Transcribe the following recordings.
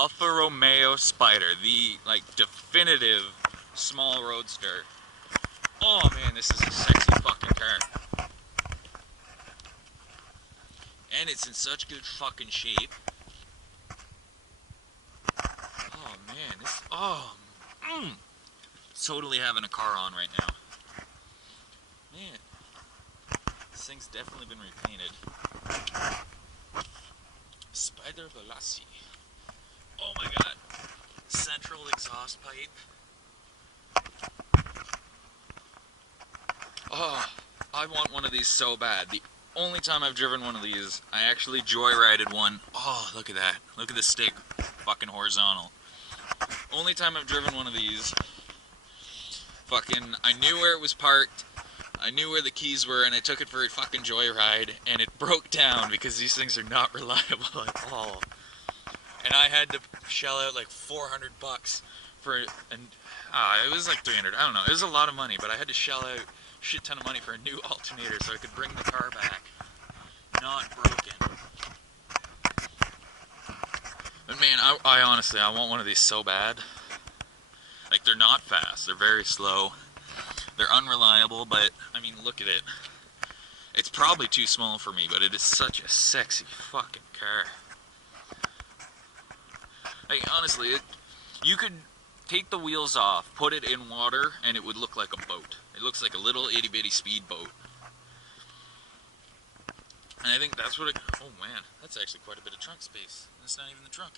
Alfa Romeo Spider, the like definitive small roadster. Oh man, this is a sexy fucking car. And it's in such good fucking shape. Oh man, this, totally having a car on right now. Man, this thing's definitely been repainted. Spider Veloce. Oh my god. Central exhaust pipe. Oh, I want one of these so bad. The only time I've driven one of these, I actually joyrided one. Oh, look at that. Look at the stick. Fucking horizontal. Only time I've driven one of these. Fucking, I knew where it was parked. I knew where the keys were, and I took it for a fucking joyride, and it broke down because these things are not reliable at all. And I had to shell out like $400 for it, and it was like 300. I don't know. It was a lot of money, but I had to shell out a shit ton of money for a new alternator so I could bring the car back not broken. But man, I honestly, I want one of these so bad. Like, they're not fast. They're very slow. They're unreliable, but, I mean, look at it. It's probably too small for me, but it is such a sexy fucking car. Like, honestly, you could take the wheels off, put it in water, and it would look like a boat. It looks like a little itty-bitty speedboat. And I think that's what it... Oh, man, that's actually quite a bit of trunk space. That's not even the trunk.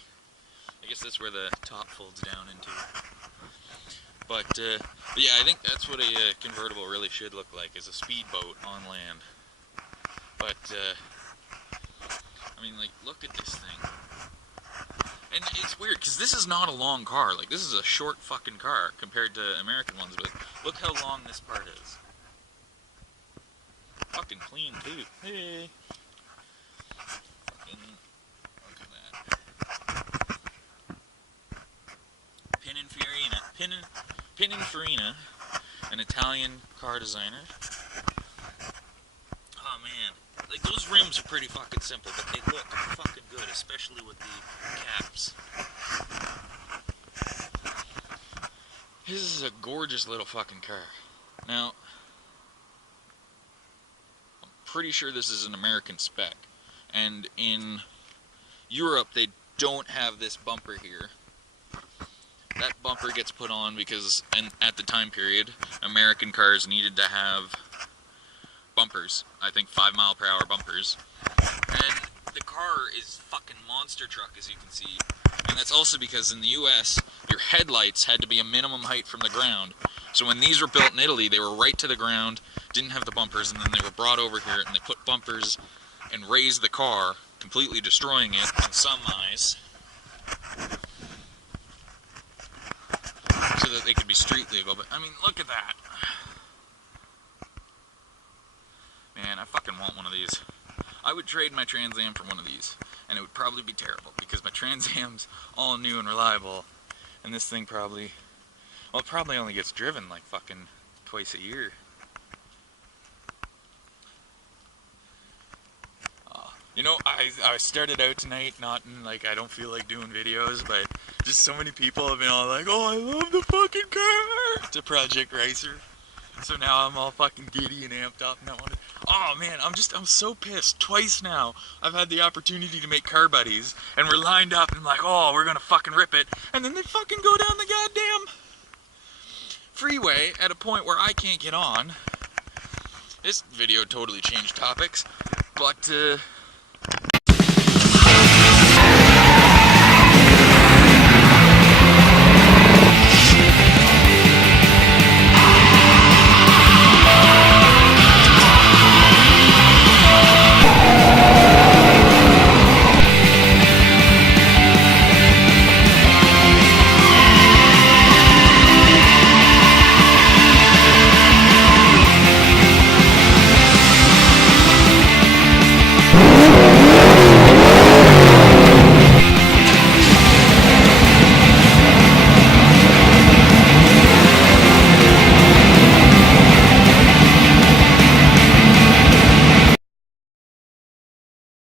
I guess that's where the top folds down into. But yeah, I think that's what a convertible really should look like, is a speedboat on land. But, I mean, like, look at this thing. And it's weird, because this is not a long car. Like, this is a short fucking car compared to American ones, but look how long this part is. Fucking clean, too. Hey! Fucking, look at that. Pininfarina, an Italian car designer. Oh man, like those rims are pretty fucking simple, but they look fucking good, especially with the caps. This is a gorgeous little fucking car. Now, I'm pretty sure this is an American spec, and in Europe they don't have this bumper here. That bumper gets put on because, at the time period, American cars needed to have bumpers. I think 5-mile-per-hour bumpers. And the car is fucking monster truck, as you can see. And that's also because in the US, your headlights had to be a minimum height from the ground. So when these were built in Italy, they were right to the ground, didn't have the bumpers, and then they were brought over here and they put bumpers and raised the car, completely destroying it in some eyes, so that they could be street legal. But I mean, look at that. Man, I fucking want one of these. I would trade my Trans Am for one of these, and it would probably be terrible because my Trans Am's all new and reliable, and this thing probably, well, it probably only gets driven like fucking twice a year. You know, I started out tonight not in, like, I don't feel like doing videos, but just so many people have been all like, oh, I love the fucking car, to Project Racer. So now I'm all fucking giddy and amped up, and I want to, oh man, I'm so pissed. Twice now I've had the opportunity to make car buddies, and we're lined up, and I'm like, oh, we're gonna fucking rip it, and then they fucking go down the goddamn freeway at a point where I can't get on. This video totally changed topics, but,